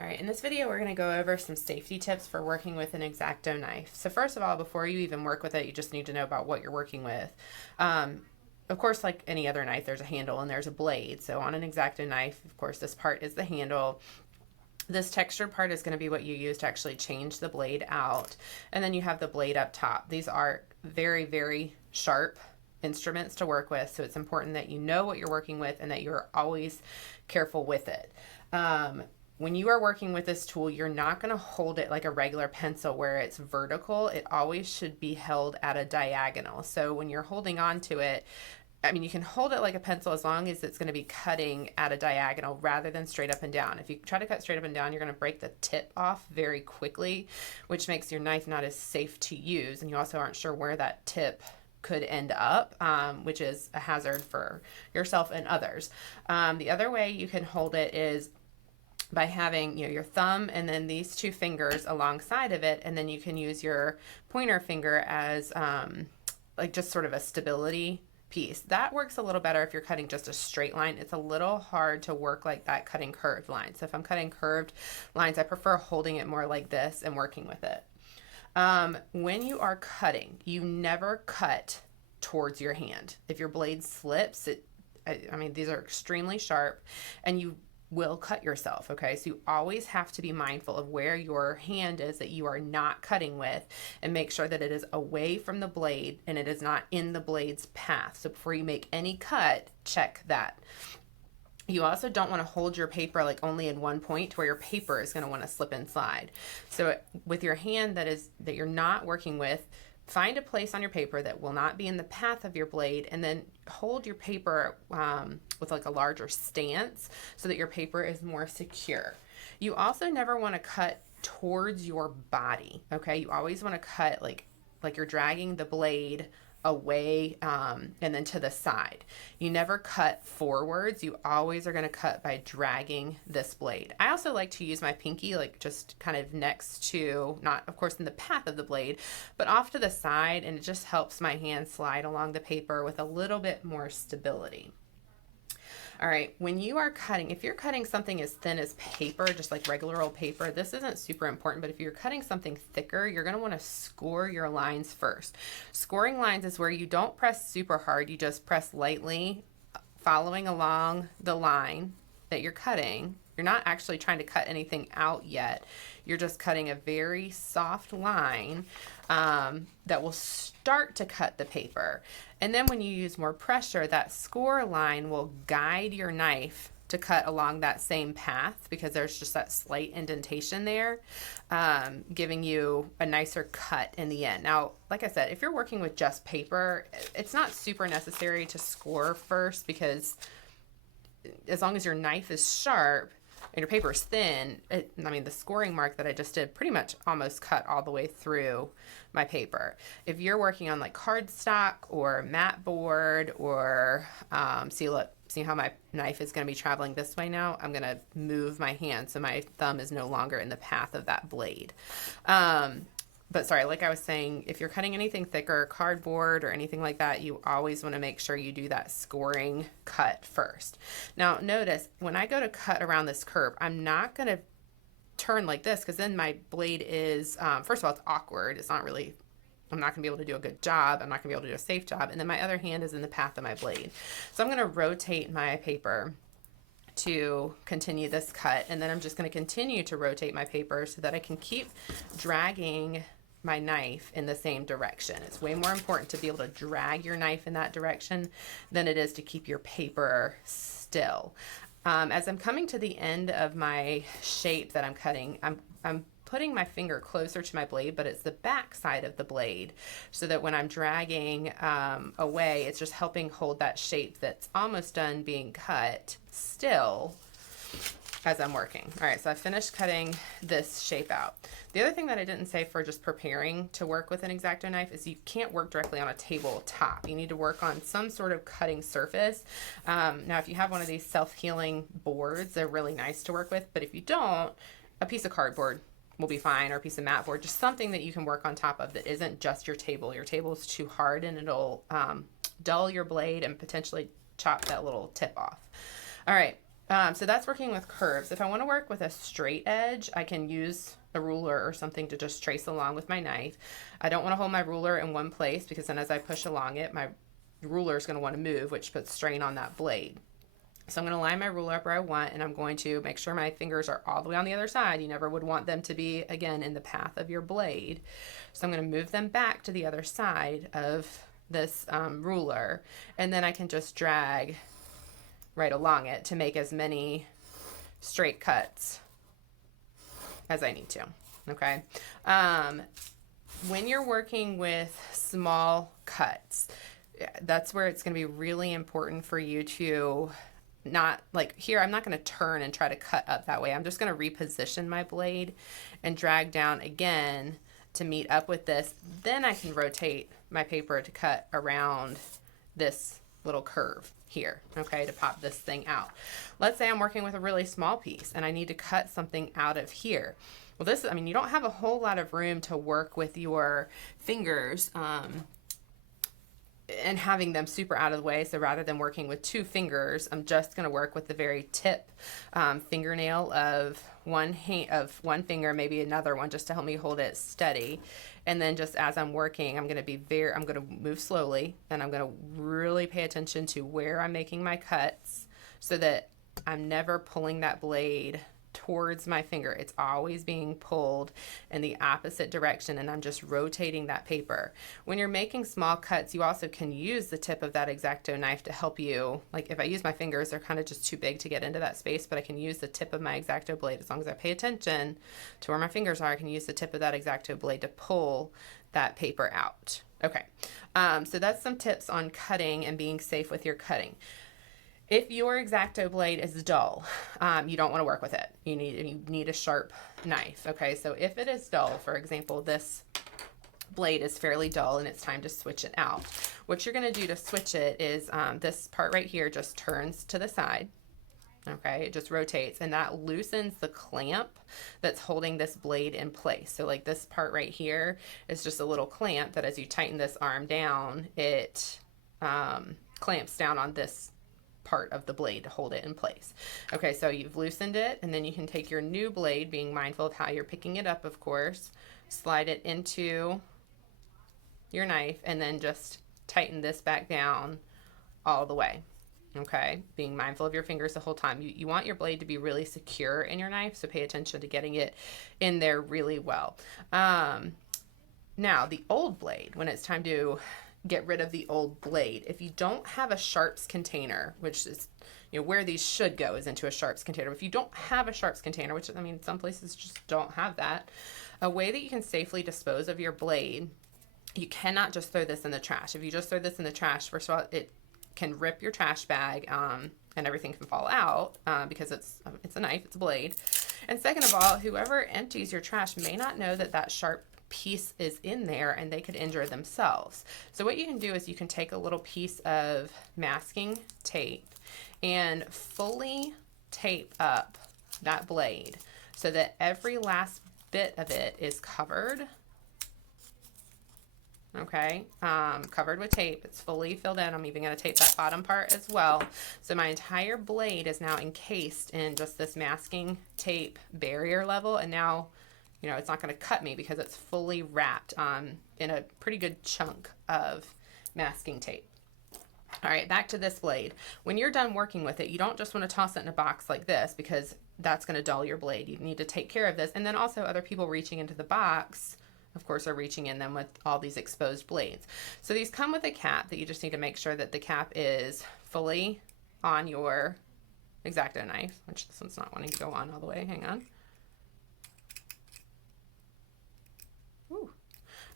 All right, in this video, we're going to go over some safety tips for working with an X-Acto knife. So first of all, before you even work with it, you just need to know about what you're working with. Of course, like any other knife, there's a handle and there's a blade. So on an X-Acto knife, of course, this part is the handle. This textured part is going to be what you use to actually change the blade out. And then you have the blade up top. These are very, very sharp instruments to work with, so it's important that you know what you're working with and that you're always careful with it. When you are working with this tool, you're not going to hold it like a regular pencil where it's vertical. It always should be held at a diagonal. So when you're holding on to it, I mean, you can hold it like a pencil as long as it's going to be cutting at a diagonal rather than straight up and down. If you try to cut straight up and down, you're going to break the tip off very quickly, which makes your knife not as safe to use. And you also aren't sure where that tip could end up, which is a hazard for yourself and others. The other way you can hold it is by having, your thumb and then these two fingers alongside of it, and then you can use your pointer finger as like just sort of a stability piece. That works a little better if you're cutting just a straight line. It's a little hard to work like that cutting curved lines. So if I'm cutting curved lines, I prefer holding it more like this and working with it. When you are cutting, you never cut towards your hand. If your blade slips, I mean, these are extremely sharp and you will cut yourself, okay? So you always have to be mindful of where your hand is that you are not cutting with, and make sure that it is away from the blade and it is not in the blade's path. So before you make any cut, check that. You also don't want to hold your paper like only in one point where your paper is going to want to slip and slide. So with your hand that you're not working with, find a place on your paper that will not be in the path of your blade, and then hold your paper with like a larger stance so that your paper is more secure. You also never want to cut towards your body, okay? You always want to cut like you're dragging the blade away and then to the side. You never cut forwards. You always are going to cut by dragging this blade. I also like to use my pinky like just kind of next to, not of course in the path of the blade, but off to the side, and it just helps my hand slide along the paper with a little bit more stability. All right, when you are cutting, if you're cutting something as thin as paper, just like regular old paper, this isn't super important, but if you're cutting something thicker, you're gonna wanna score your lines first. Scoring lines is where you don't press super hard, you just press lightly, following along the line that you're cutting. You're not actually trying to cut anything out yet. You're just cutting a very soft line that will start to cut the paper. And then when you use more pressure, that score line will guide your knife to cut along that same path, because there's just that slight indentation there, giving you a nicer cut in the end. Now, like I said, if you're working with just paper, it's not super necessary to score first, because as long as your knife is sharp and your paper is thin, I mean, the scoring mark that I just did pretty much almost cut all the way through my paper. If you're working on like cardstock or mat board or, see how my knife is going to be traveling this way now? I'm going to move my hand so my thumb is no longer in the path of that blade. But sorry, like I was saying, if you're cutting anything thicker, cardboard or anything like that, you always want to make sure you do that scoring cut first. Now notice, when I go to cut around this curve, I'm not going to turn like this, because then my blade is, first of all, it's awkward. It's not really, I'm not going to be able to do a good job. I'm not going to be able to do a safe job. And then my other hand is in the path of my blade. So I'm going to rotate my paper to continue this cut, and then I'm just going to continue to rotate my paper so that I can keep dragging my knife in the same direction. It's way more important to be able to drag your knife in that direction than it is to keep your paper still. As I'm coming to the end of my shape that I'm cutting, I'm putting my finger closer to my blade, but it's the back side of the blade, so that when I'm dragging away, it's just helping hold that shape that's almost done being cut still as I'm working. All right, so I finished cutting this shape out. The other thing that I didn't say for just preparing to work with an X-Acto knife is you can't work directly on a tabletop. You need to work on some sort of cutting surface. Now, if you have one of these self-healing boards, they're really nice to work with, but if you don't, a piece of cardboard will be fine, or a piece of mat board, just something that you can work on top of that isn't just your table. Your table is too hard and it'll dull your blade and potentially chop that little tip off. All right, So that's working with curves. If I want to work with a straight edge, I can use a ruler or something to just trace along with my knife. I don't want to hold my ruler in one place because then as I push along it, my ruler is going to want to move, which puts strain on that blade. So I'm going to line my ruler up where I want, and I'm going to make sure my fingers are all the way on the other side. You never would want them to be, again, in the path of your blade. So I'm going to move them back to the other side of this ruler, and then I can just drag right along it to make as many straight cuts as I need to. Okay. When you're working with small cuts, that's where it's going to be really important for you to not, like here, I'm not going to turn and try to cut up that way. I'm just going to reposition my blade and drag down again to meet up with this. Then I can rotate my paper to cut around this little curve here, okay, to pop this thing out. Let's say I'm working with a really small piece and I need to cut something out of here. Well, this, I mean, you don't have a whole lot of room to work with your fingers and having them super out of the way. So rather than working with two fingers, I'm just going to work with the very tip fingernail of one finger, maybe another one, just to help me hold it steady. And then just as I'm working, I'm going to move slowly, and I'm going to really pay attention to where I'm making my cuts so that I'm never pulling that blade towards my finger. It's always being pulled in the opposite direction, and I'm just rotating that paper. When you're making small cuts, you also can use the tip of that X-Acto knife to help you. Like if I use my fingers, they're kind of just too big to get into that space, but I can use the tip of my X-Acto blade. As long as I pay attention to where my fingers are, I can use the tip of that X-Acto blade to pull that paper out. Okay, so that's some tips on cutting and being safe with your cutting. If your X-Acto blade is dull, you don't want to work with it. You need a sharp knife. Okay, so if it is dull, for example, this blade is fairly dull and it's time to switch it out. What you're going to do to switch it is this part right here just turns to the side. Okay, it just rotates, and that loosens the clamp that's holding this blade in place. So like this part right here is just a little clamp that as you tighten this arm down, it clamps down on this part of the blade to hold it in place. Okay, so you've loosened it, and then you can take your new blade, being mindful of how you're picking it up, of course, slide it into your knife, and then just tighten this back down all the way. Okay, being mindful of your fingers the whole time. You want your blade to be really secure in your knife, so pay attention to getting it in there really well. Now, the old blade, when it's time to get rid of the old blade, if you don't have a sharps container, which is where these should go is into a sharps container. If you don't have a sharps container, which I mean some places just don't have that, a way that you can safely dispose of your blade, you cannot just throw this in the trash. If you just throw this in the trash, first of all, it can rip your trash bag and everything can fall out because it's a knife, it's a blade. And second of all, whoever empties your trash may not know that that sharp piece is in there and they could injure themselves. So what you can do is you can take a little piece of masking tape and fully tape up that blade so that every last bit of it is covered. Okay, covered with tape. It's fully filled in. I'm even going to tape that bottom part as well. So my entire blade is now encased in just this masking tape barrier level, and now it's not going to cut me because it's fully wrapped in a pretty good chunk of masking tape. All right, back to this blade. When you're done working with it, you don't just want to toss it in a box like this because that's going to dull your blade. You need to take care of this. And then also other people reaching into the box, of course, are reaching in them with all these exposed blades. So these come with a cap that you just need to make sure that the cap is fully on your X-Acto knife, which this one's not wanting to go on all the way. Hang on. Ooh.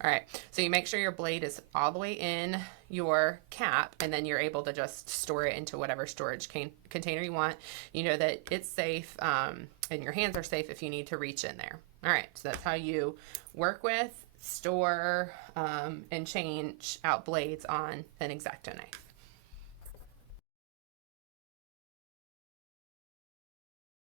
All right, so you make sure your blade is all the way in your cap, and then you're able to just store it into whatever storage container you want. You know that it's safe and your hands are safe if you need to reach in there. All right, so that's how you work with, store, and change out blades on an X-Acto knife.